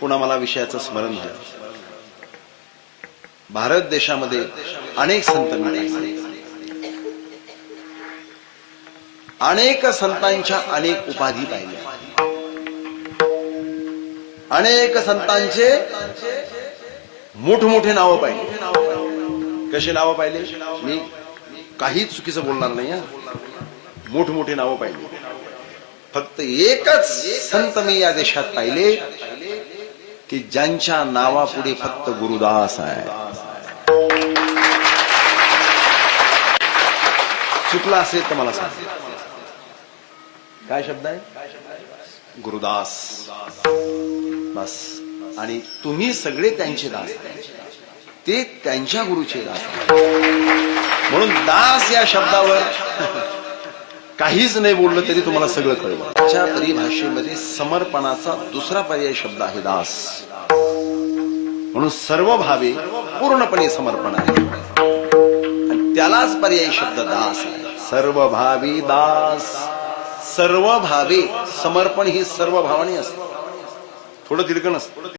पुन्हा मला विषयाचं स्मरण झालं। भारत देशामध्ये अनेक संत मिळाले, अनेक संतांच्या अनेक उपाधी पाहिल्या, अनेक संतांचे मोठमोठे नाव पाहिले। कसे नाव पाहिले? मी काहीच चुकीचं बोलणार नाही, मोठमोठे नाव पाहिले। फक्त एकच संत मी या देशात पाहिले की ज्यांच्या नावापुढे फक्त गुरुदास आहे। चुकला असेल तर मला सांग, काय शब्द आहे? गुरुदास, बस। आणि तुम्ही सगळे त्यांचे दास, ते त्यांच्या गुरुचे दास। म्हणून दास या शब्दावर काहीच नाही बोललं तरी तुम्हाला सगळं कळलं। त्याच्या परिभाषेमध्ये समर्पणाचा दुसरा पर्याय शब्द आहे दास। म्हणून सर्व भावे पूर्णपणे समर्पण आहे, आणि त्यालाच पर्यायी शब्द दास आहे। सर्व भावी दास, सर्व भावे समर्पण ही सर्व भावाने असतं, थोडं तिरकं नसतं।